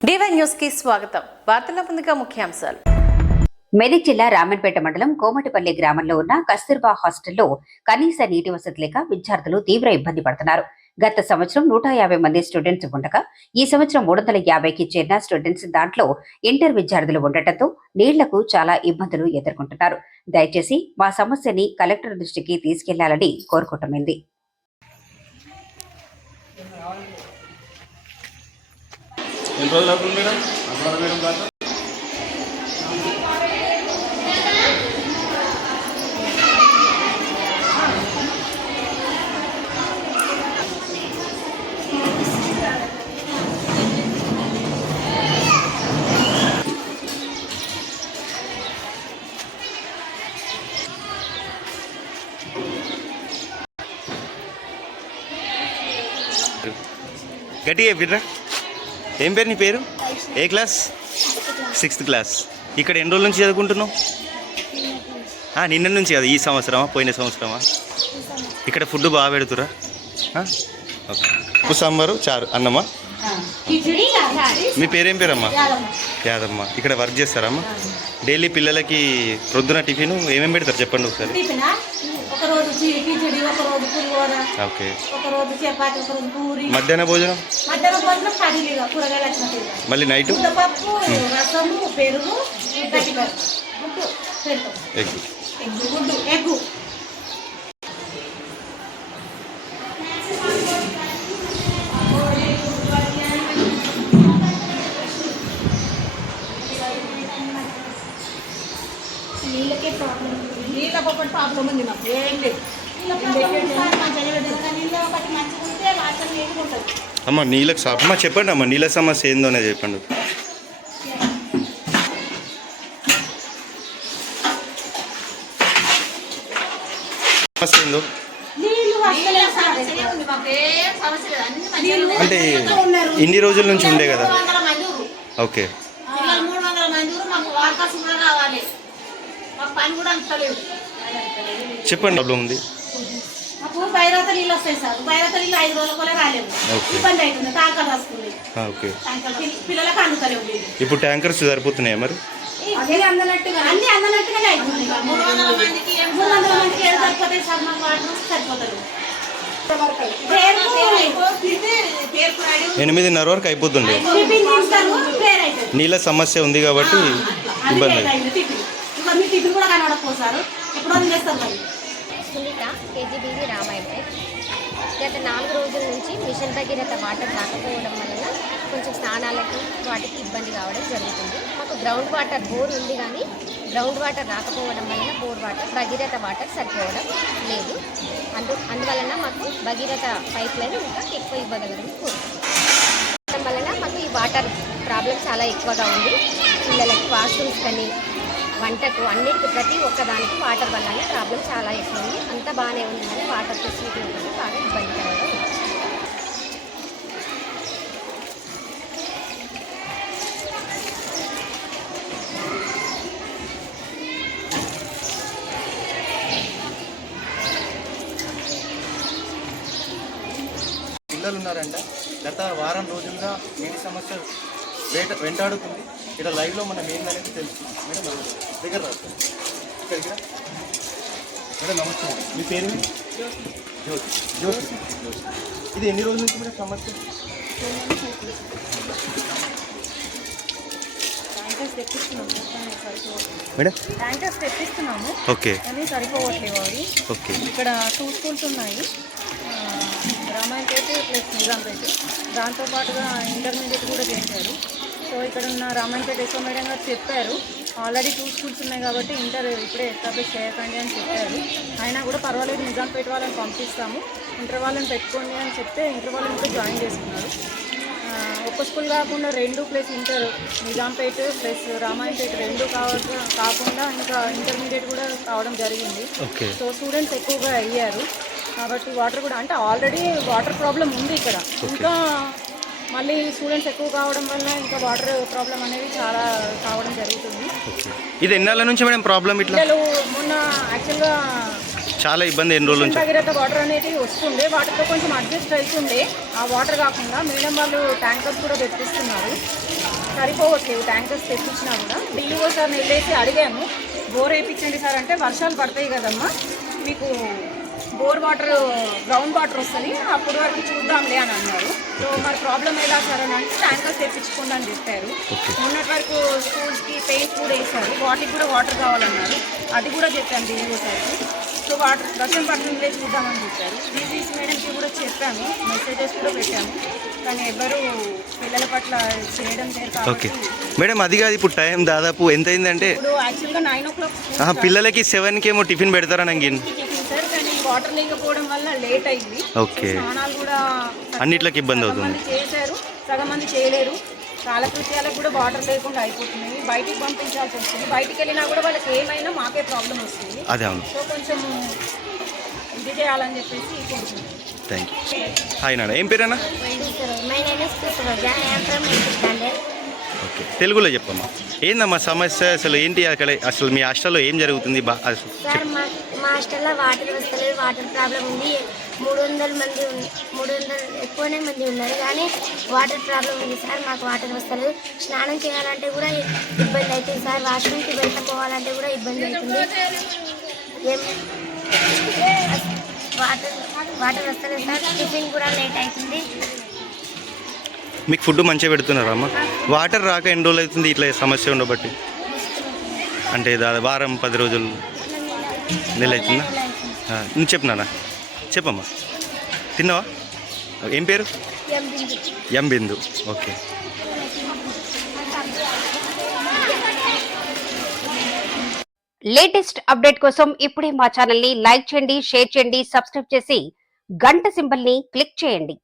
DY న్యూస్కి స్వాగతం. వార్తల ముందుగా ముఖ్యాంశాలు. మెదక్ జిల్లా రామన్పేట మండలం కోమటిపల్లి గ్రామంలో ఉన్న కస్తూర్బా హాస్టల్లో కనీస నీటి వసతి లేక విద్యార్థులు తీవ్ర ఇబ్బంది పడుతున్నారు. గత సంవత్సరం నూట యాభై మంది స్టూడెంట్స్ ఉండగా ఈ సంవత్సరం మూడు వందల యాభైకి చేరిన స్టూడెంట్స్ దాంట్లో ఇంటర్ విద్యార్థులు ఉండటంతో నీళ్ళకు చాలా ఇబ్బందులు ఎదుర్కొంటున్నారు. దయచేసి మా సమస్యని కలెక్టర్ దృష్టికి తీసుకెళ్ళాలని కోరుకుంటమైంది ఎన్ని రోజులు అవుతుంది మేడం అనురాధ మేడం దాకా గట్టిగా బిడ్రా ఏం పేరు నీ పేరు? ఏ క్లాస్? సిక్స్త్ క్లాస్ ఇక్కడ ఎన్ని రోజుల నుంచి చదువుకుంటున్నావు? నిన్న నుంచి కదా ఈ సంవత్సరమా? పోయిన సంవత్సరమా? ఇక్కడ ఫుడ్ బాగా పెడుతురా ఓకే. ఉప్పు సాంబారు చారు అన్నమా? మీ పేరేం పేరమ్మా? యాదమ్మ. ఇక్కడ వర్క్ చేస్తారమ్మా? డైలీ పిల్లలకి ప్రొద్దున టిఫిన్ ఏమేమి పెడతారు చెప్పండి ఒకసారి? ఓకే. మధ్యాహ్న భోజనం? మళ్ళీ నైట్? ఎగ్. ప్రాబ్లం ఉంది మాకు ఏం లేదు. అమ్మ నీళ్ళకి అమ్మ చెప్పండి అమ్మ నీళ్ళ సమస్య ఏందో? అనేది చెప్పండి సమస్య ఏందో అంటే ఇన్ని రోజుల నుంచి ఉండే కదా. ఓకే. పిల్లలు మూడు వందల మంది ఊరు, మాకు వాటర్ కూడా కావాలి మాకు పని కూడా అంతలేదు చెప్పండి. ప్రాబ్లం ఉంది. మాకు బైరత నీళ్ళు వస్తాయి సార్. బైరత నీళ్ళు ఐదు రోజుల కూడా రాలేవు ఓకే. ఇబ్బంది అవుతుంది. టాంకర్ రాసుకుంది ఆ, ఓకే. టాంకర్ పిల్ల- పిల్లలకు అందుతలేవు నీళ్ళు. ఇప్పుడు ట్యాంకర్స్ సరిపోతున్నాయా మరి? అన్ని అందనట్టుగా అన్ని అందనట్టుగానే అవుతుంది ఇక. మూడు వందల మందికి ఏం మూడు వందల మందికి ఏం సరిపోతాయి? సార్ మాకు వాటర్ సరిపోతుంది ఎనిమిదిన్నర వరకు అవుతుంది నీళ్ళ సమస్య ఉంది కాబట్టి ఇబ్బంది ఎప్పుడు అయింది మరి. సునీత కేజీబీవి రామాయపేట్ గత నాలుగు రోజుల నుంచి మిషన్ భగీరథ వాటర్ రాకపోవడం వలన కొంచెం స్నానాలకి వాటికి ఇబ్బంది కావడం జరుగుతుంది. మాకు గ్రౌండ్ వాటర్ బోర్ ఉంది కానీ గ్రౌండ్ వాటర్ రాకపోవడం వలన బోర్ వాటర్ భగీరథ వాటర్ సరిపోవడం లేదు. అందు అందువలన మాకు భగీరథ పైప్ లైన్ ఇంకా ఎక్కువ ఇవ్వగలరని కోరుకుంటున్నాం. వలన మాకు ఈ వాటర్ ప్రాబ్లం చాలా ఎక్కువగా ఉంది. పిల్లలకి వాష్రూమ్స్ కానీ వంటకు అన్నిటికీ ప్రతి ఒక్కదానికి వాటర్ వల్లనే ప్రాబ్లం చాలా ఎక్కువ ఉంది అంతా బాగానే ఉంది కానీ వాటర్ ఫెసిలిటీ ఉంటుంది. బాగా ఇబ్బందికరంగా పిల్లలు ఉన్నారంట గత వారం రోజులుగా నీటి సమస్య వేట వెంటాడుతుంది. ఇక్కడ లైవ్లో మనం ఏందనేది తెలుస్తుంది మేడం దగ్గర. మేడం నమస్తే. మీ పేరు? జ్యోతి. జ్యోతి. జ్యోతి ఇది ఎన్ని రోజుల నుంచి మేడం సమస్య? మేడం? ట్యాంకర్స్ తెప్పిస్తున్నాము. ఓకే. కానీ సరిపోవట్లేవు అవి ఓకే. ఇక్కడ టూ స్కూల్స్ ఉన్నాయి. రామాయణపేట ప్లస్ నిజాంపేట దాంతోపాటుగా ఇంటర్మీడియట్ కూడా చేశారు. సో ఇక్కడ ఉన్న రామాయణపేట ఎస్ఓ మేడం గారు చెప్పారు. ఆల్రెడీ టూ స్కూల్స్ ఉన్నాయి కాబట్టి ఇంటర్ ఇప్పుడే ఎస్టాబ్లిష్ చేయకండి అని చెప్పారు. అయినా కూడా పర్వాలేదు నిజాంపేట వాళ్ళని పంపిస్తాము. ఇంటర్ వాళ్ళని పెట్టుకోండి అని చెప్తే ఇంటర్ వాళ్ళని కూడా జాయిన్ చేసుకున్నారు. ఒక్క స్కూల్ కాకుండా రెండు plus inter Nizampet plus Ramayanapet రెండు కాకుండా ఇంకా ఇంటర్మీడియట్ కూడా కావడం జరిగింది. సో స్టూడెంట్స్ ఎక్కువగా అయ్యారు. కాబట్టి వాటర్ కూడా అంటే ఆల్రెడీ వాటర్ ప్రాబ్లం ఉంది ఇక్కడ. ఇంకా మళ్ళీ స్టూడెంట్స్ ఎక్కువ కావడం వల్ల ఇంకా వాటర్ ప్రాబ్లం అనేది చాలా కావడం జరుగుతుంది. ఇది ఎన్నాళ్ళ నుంచి మేడం ప్రాబ్లం ఇట్లా? మొన్న యాక్చువల్గా చాలా ఇబ్బంది ఎన్ని రోజుల నుంచి? భగీరథ వాటర్ అనేది వస్తుండే వాటితో కొంచెం అడ్జస్ట్ అవుతుండే ఆ వాటర్ కాకుండా మేడం వాళ్ళు ట్యాంకర్స్ కూడా తెప్పిస్తున్నారు. సరిపోవట్లేవు ట్యాంకర్స్ తెప్పించినా కూడా. డిఈఓ సార్ వెళ్ళేసి అడిగాను బోర్ వేయించండి సార్ అంటే వర్షాలు పడతాయి కదమ్మా మీకు బోర్ వాటర్ గ్రౌండ్ వాటర్ వస్తుంది. అప్పుడు వరకు చూద్దాంలే అని అన్నారు. సో మరి ప్రాబ్లం ఎలా సార్ అని అంటే ట్యాంకర్స్ తెప్పించుకోండి అని చెప్పారు. మొన్నటి వరకు స్కూల్స్కి పెయింట్ కూడా వేశారు. వాటికి కూడా వాటర్ కావాలన్నారు. అది కూడా చెప్పాను డిఈఓ సార్కి. సో వాటర్ వర్షం పడుతుందిలే చూద్దామని చెప్పారు. బీసీసీ మేడంకి కూడా చెప్పాను. మెసేజెస్ కూడా పెట్టాము. కానీ ఎవరు పిల్లల పట్ల చేయడం లేదు ఓకే. మేడం అది కాదు ఇప్పుడు టైం దాదాపు ఎంత అయిందంటే ఇప్పుడు యాక్చువల్గా నైన్ ఓ క్లాక్ పిల్లలకి సెవెన్కి ఏమో టిఫిన్ పెడతారా నాకు వాటర్ లేకపోవడం వల్ల లేట్ అయింది. ఓకే. స్నానాలు కూడా అన్నిట్లకి ఇబ్బంది అవుతుంది. మంది చేశారు సగం మంది చేయలేరు. కాలకృత్యాలకు కూడా వాటర్ లేకుండా అయిపోతున్నాయి బయటికి పంపించాల్సి వస్తుంది. బయటికి వెళ్ళినా కూడా వాళ్ళకి ఏమైనా మాకే ప్రాబ్లం వస్తుంది. అదే అవును. సో కొంచెం ఇది చేయాలని చెప్పేసి థ్యాంక్ యూ హాయ్ నాన్న ఏం పేరేనా my name is Krishnaroja I'm from eighth standard okay. తెలుగులో చెప్పమ్మా. ఏందమ్మా సమస్య? అసలు ఏంటి అక్కడ? అసలు మీ హాస్టల్లో ఏం జరుగుతుంది? బా అసలు సార్ మా మా హాస్టల్లో వాటర్ వస్తలేదు వాటర్ ప్రాబ్లం ఉంది. మూడు వందల మంది ఉంది మూడు వందల ఎక్కువనే మంది ఉన్నారు. కానీ వాటర్ ప్రాబ్లం ఉంది సార్ మాకు వాటర్ వస్తలేదు. స్నానం చేయాలంటే కూడా ఇబ్బంది అవుతుంది సార్. వాష్రూమ్కి బయట పోవాలంటే కూడా ఇబ్బంది అవుతుంది. ఏం? వాటర్ వాటర్ వస్తలేదు సార్. టిఫిన్ కూడా లేట్ అవుతుంది. మీకు ఫుడ్ మంచిగా పెడుతున్నారా అమ్మా? వాటర్ రాక ఎన్ని రోజులు అవుతుంది ఇట్లా సమస్య ఉండబట్టి అంటే దాదాపు వారం పది రోజులు నెల అవుతుందా? నువ్వు చెప్పినానా చెప్పమ్మా. తిన్నావా? ఏం పేరు? M Bindu. Okay. Latest update కోసం ఇప్పుడే మా ఛానల్ని లైక్ చేయండి షేర్ చేయండి సబ్స్క్రైబ్ చేసి గంట సింబల్ని క్లిక్ చేయండి.